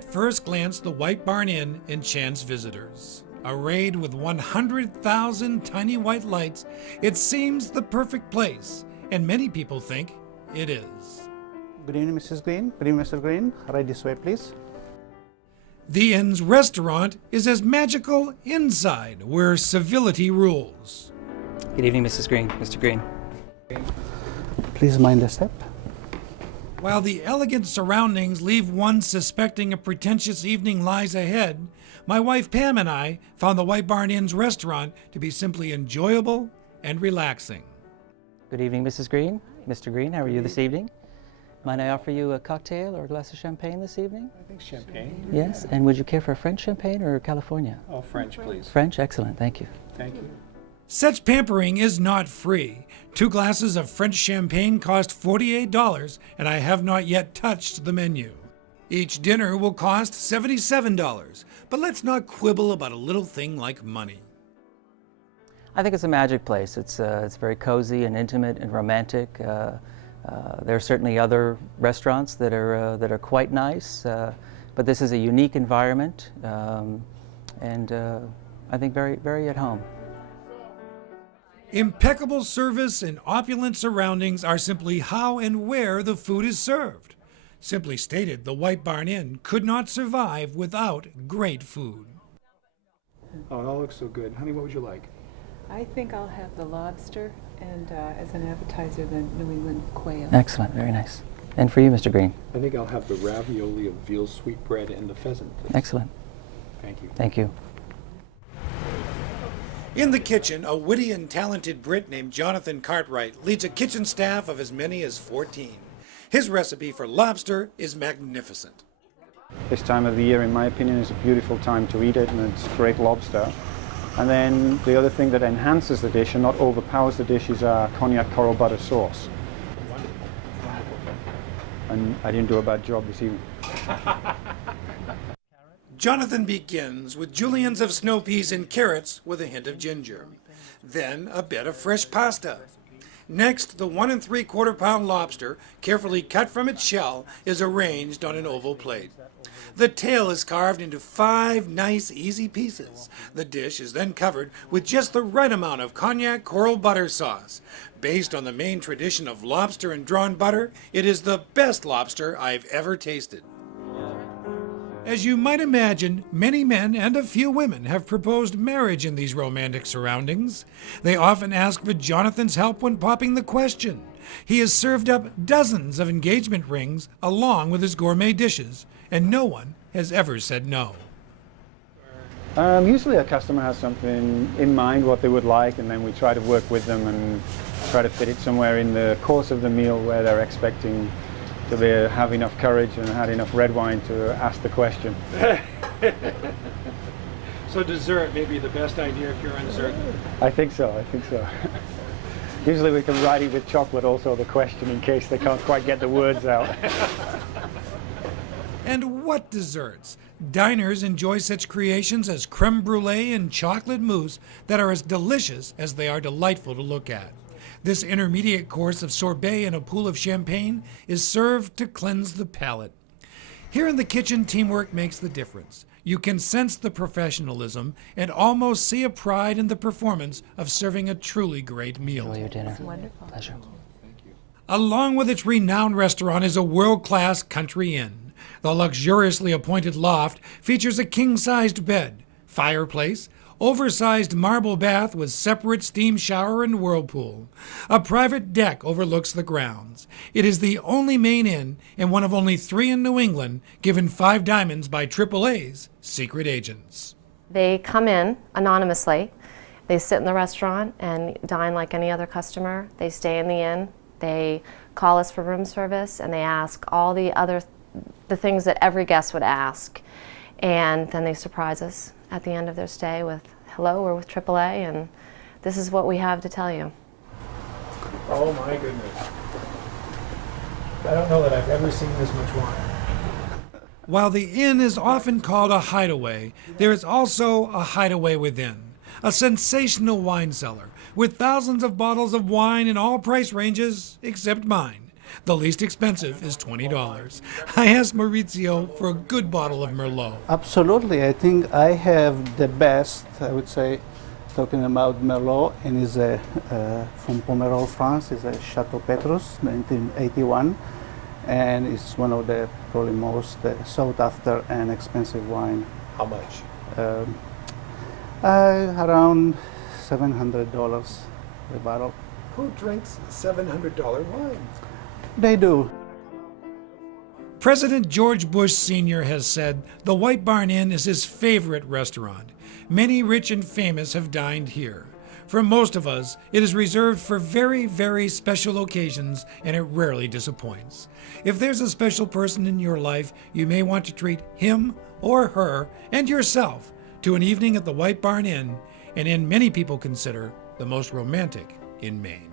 at first glance the White Barn Inn enchants visitors. Arrayed with 100,000 tiny white lights, it seems the perfect place, and many people think it is. Good evening, Mrs. Green. Good evening, Mr. Green. Right this way, please. The inn's restaurant is as magical inside, where civility rules. Good evening, Mrs. Green. Mr. Green. Please mind the step. While the elegant surroundings leave one suspecting a pretentious evening lies ahead, my wife Pam and I found the White Barn Inn's restaurant to be simply enjoyable and relaxing. Good evening, Mrs. Green. Mr. Green, how are you this evening? Might I offer you a cocktail or a glass of champagne this evening? I think champagne. Yes, and would you care for a French champagne or California? Oh, French, please. French, excellent, thank you. Thank you. Such pampering is not free. 2 glasses of French champagne cost $48, and I have not yet touched the menu. Each dinner will cost $77, but let's not quibble about a little thing like money. I think it's a magic place. It's very cozy and intimate and romantic. There are certainly other restaurants that are quite nice, but this is a unique environment, and I think very at home. Impeccable service and opulent surroundings are simply how and where the food is served. Simply stated, the White Barn Inn could not survive without great food. Oh, it all looks so good. Honey, what would you like? I think I'll have the lobster and as an appetizer the New England quail. Excellent, very nice. And for you, Mr. Green? I think I'll have the ravioli of veal sweetbread and the pheasant, please. Excellent. Thank you. Thank you. In the kitchen, a witty and talented Brit named Jonathan Cartwright leads a kitchen staff of as many as 14. His recipe for lobster is magnificent. This time of the year, in my opinion, is a beautiful time to eat it, and it's great lobster. And then the other thing that enhances the dish and not overpowers the dish is our cognac coral butter sauce. And I didn't do a bad job this evening. Jonathan begins with juliennes of snow peas and carrots with a hint of ginger. Then a bed of fresh pasta. Next, the 1 3/4 pound lobster, carefully cut from its shell, is arranged on an oval plate. The tail is carved into 5 nice, easy pieces. The dish is then covered with just the right amount of cognac coral butter sauce. Based on the Maine tradition of lobster and drawn butter, it is the best lobster I've ever tasted. As you might imagine, many men and a few women have proposed marriage in these romantic surroundings. They often ask for Jonathan's help when popping the question. He has served up dozens of engagement rings along with his gourmet dishes, and no one has ever said no. Usually a customer has something in mind, what they would like, and then we try to work with them and try to fit it somewhere in the course of the meal where they're expecting to have enough courage and had enough red wine to ask the question. So dessert may be the best idea if you're uncertain. I think so. Usually we can write it with chocolate also, the question, in case they can't quite get the words out. And what desserts? Diners enjoy such creations as creme brulee and chocolate mousse that are as delicious as they are delightful to look at. This intermediate course of sorbet and a pool of champagne is served to cleanse the palate. Here in the kitchen, teamwork makes the difference. You can sense the professionalism and almost see a pride in the performance of serving a truly great meal. Enjoy your dinner. Wonderful. Pleasure. Along with its renowned restaurant is a world-class country inn. The luxuriously appointed loft features a king-sized bed, fireplace, oversized marble bath with separate steam shower and whirlpool. A private deck overlooks the grounds. It is the only Maine inn and one of only 3 in New England given 5 diamonds by AAA's secret agents. They come in anonymously. They sit in the restaurant and dine like any other customer. They stay in the inn. They call us for room service, and they ask all the things that every guest would ask. And then they surprise us at the end of their stay with, hello, we're with AAA, and this is what we have to tell you. Oh my goodness. I don't know that I've ever seen this much wine. While the inn is often called a hideaway, there is also a hideaway within. A sensational wine cellar with thousands of bottles of wine in all price ranges except mine. The least expensive is $20. I asked Maurizio for a good bottle of Merlot. Absolutely. I think I have the best, I would say, talking about Merlot, and is from Pomerol, France. It's a Chateau Petrus, 1981, and it's one of the probably most sought after and expensive wine. How much? Around $700 a bottle. Who drinks $700 wine? They do. President George Bush Sr. has said the White Barn Inn is his favorite restaurant. Many rich and famous have dined here. For most of us, it is reserved for very, very special occasions, and it rarely disappoints. If there's a special person in your life, you may want to treat him or her and yourself to an evening at the White Barn Inn, an inn many people consider the most romantic in Maine.